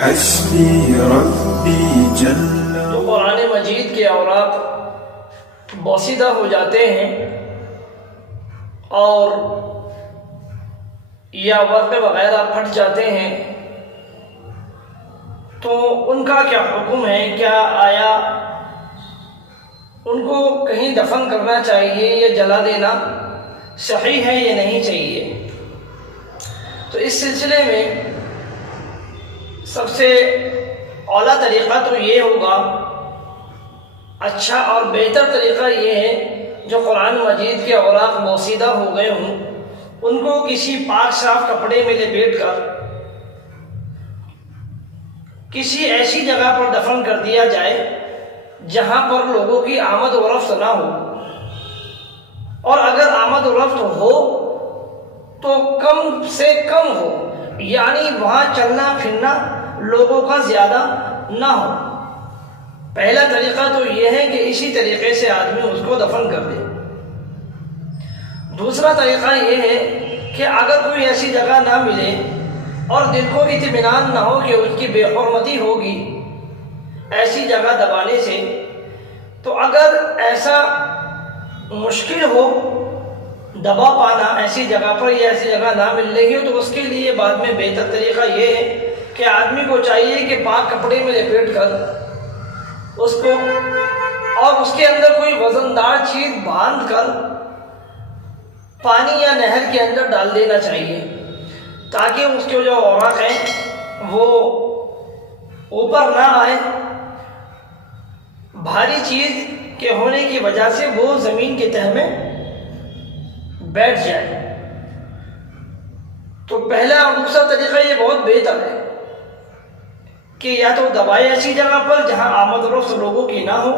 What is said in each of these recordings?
حسبي ربي جل. تو قرآن مجید کے اوراق بوسیدہ ہو جاتے ہیں اور یا ورقے وغیرہ پھٹ جاتے ہیں تو ان کا کیا حکم ہے؟ کیا آیا ان کو کہیں دفن کرنا چاہیے یا جلا دینا صحیح ہے یا نہیں چاہیے؟ تو اس سلسلے میں سب سے اعلیٰ طریقہ تو یہ ہوگا، اچھا اور بہتر طریقہ یہ ہے جو قرآن مجید کے اوراق بوسیدہ ہو گئے ہوں ان کو کسی پاک صاف کپڑے میں لپیٹ کر کسی ایسی جگہ پر دفن کر دیا جائے جہاں پر لوگوں کی آمد و رفت نہ ہو، اور اگر آمد و رفت ہو تو کم سے کم ہو، یعنی وہاں چلنا پھرنا لوگوں کا زیادہ نہ ہو۔ پہلا طریقہ تو یہ ہے کہ اسی طریقے سے آدمی اس کو دفن کر دے۔ دوسرا طریقہ یہ ہے کہ اگر کوئی ایسی جگہ نہ ملے اور دل کو اطمینان نہ ہو کہ اس کی بے حرمتی ہوگی ایسی جگہ دبانے سے، تو اگر ایسا مشکل ہو دبا پانا ایسی جگہ پر یا ایسی جگہ نہ ملنے کی، تو اس کے لیے بعد میں بہتر طریقہ یہ ہے کہ آدمی کو چاہیے کہ پاک کپڑے میں لپیٹ کر اس کو اور اس کے اندر کوئی وزندار چیز باندھ کر پانی یا نہر کے اندر ڈال دینا چاہیے، تاکہ اس کے جو اوراق ہیں وہ اوپر نہ آئے، بھاری چیز کے ہونے کی وجہ سے وہ زمین کی تہہ میں بیٹھ جائے۔ تو پہلا اور دوسرا طریقہ یہ بہت بہتر ہے کہ یا تو دبائے ایسی جگہ پر جہاں آمد و رفت لوگوں کی نہ ہو،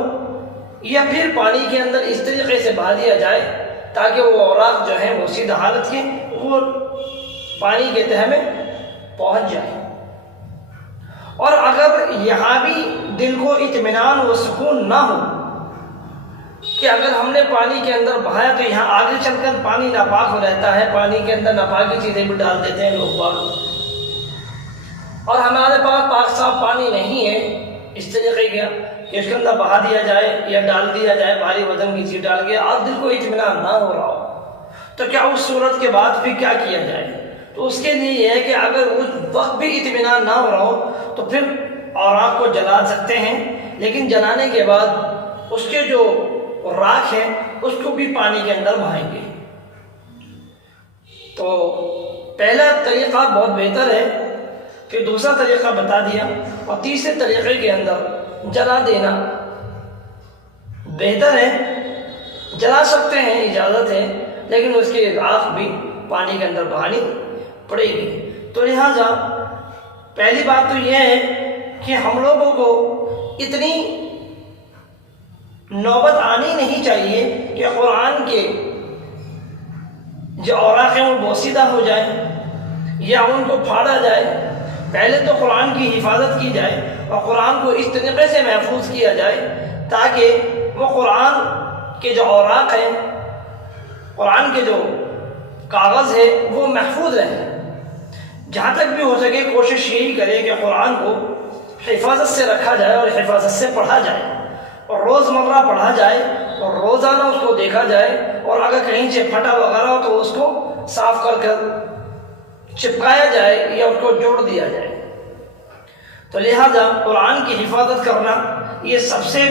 یا پھر پانی کے اندر اس طریقے سے بہا دیا جائے تاکہ وہ اوراق جو ہیں وہ سیدھا حالت کے وہ پانی کے تہہ میں پہنچ جائے۔ اور اگر یہاں بھی دل کو اطمینان و سکون نہ ہو کہ اگر ہم نے پانی کے اندر بہایا تو یہاں آگے چل کر پانی ناپاک ہو رہتا ہے، پانی کے اندر ناپاکی چیزیں بھی ڈال دیتے ہیں لوگ باغ، اور ہمارے پاس پاک صاف پانی نہیں ہے اس طریقے کا کہ اس کے اندر بہا دیا جائے یا ڈال دیا جائے بھاری وزن کی چیز ڈال کے، اور دل کو اطمینان نہ ہو رہا ہو، تو کیا اس صورت کے بعد پھر کیا کیا جائے؟ تو اس کے لیے یہ ہے کہ اگر اس وقت بھی اطمینان نہ ہو رہا ہو تو پھر اوراق کو جلا سکتے ہیں، لیکن جلانے کے بعد اس کے جو راکھ ہے اس کو بھی پانی کے اندر بہائیں گے۔ تو پہلا طریقہ بہت بہتر ہے، پھر دوسرا طریقہ بتا دیا، اور تیسرے طریقے کے اندر جلا دینا بہتر ہے۔ جلا سکتے ہیں، اجازت ہے، لیکن اس کی راکھ بھی پانی کے اندر بہانی پڑے گی۔ تو لہٰذا پہلی بات تو یہ ہے کہ ہم لوگوں کو اتنی نوبت آنی نہیں چاہیے کہ قرآن کے جو اوراق ہیں وہ بوسیدہ ہو جائیں یا ان کو پھاڑا جائے۔ پہلے تو قرآن کی حفاظت کی جائے اور قرآن کو اس طریقے سے محفوظ کیا جائے تاکہ وہ قرآن کے جو اوراق ہیں، قرآن کے جو کاغذ ہے وہ محفوظ رہے۔ جہاں تک بھی ہو سکے کوشش یہی کرے کہ قرآن کو حفاظت سے رکھا جائے اور حفاظت سے پڑھا جائے، اور روزمرہ پڑھا جائے اور روزانہ اس کو دیکھا جائے، اور اگر کہیں سے پھٹا وغیرہ ہو تو اس کو صاف کر چپکایا جائے یا اس کو جوڑ دیا جائے۔ تو لہذا قرآن کی حفاظت کرنا یہ سب سے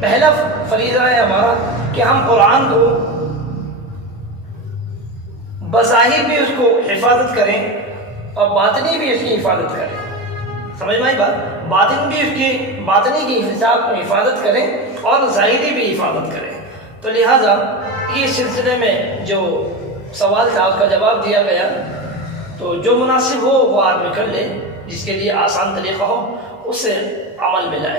پہلا فریضہ ہے ہمارا کہ ہم قرآن کو بظاہر بھی اس کو حفاظت کریں اور باطنی بھی اس کی حفاظت کریں۔ سمجھ میں آئی بات؟ باطن بھی اس کی باطنی کی حفاظت کریں اور ظاہری بھی حفاظت کریں۔ تو لہٰذا یہ سلسلے میں جو سوال تھا اس کا جواب دیا گیا، تو جو مناسب ہو وہ آدمی کر لے، جس کے لیے آسان طریقہ ہو اس سے عمل میں لائے۔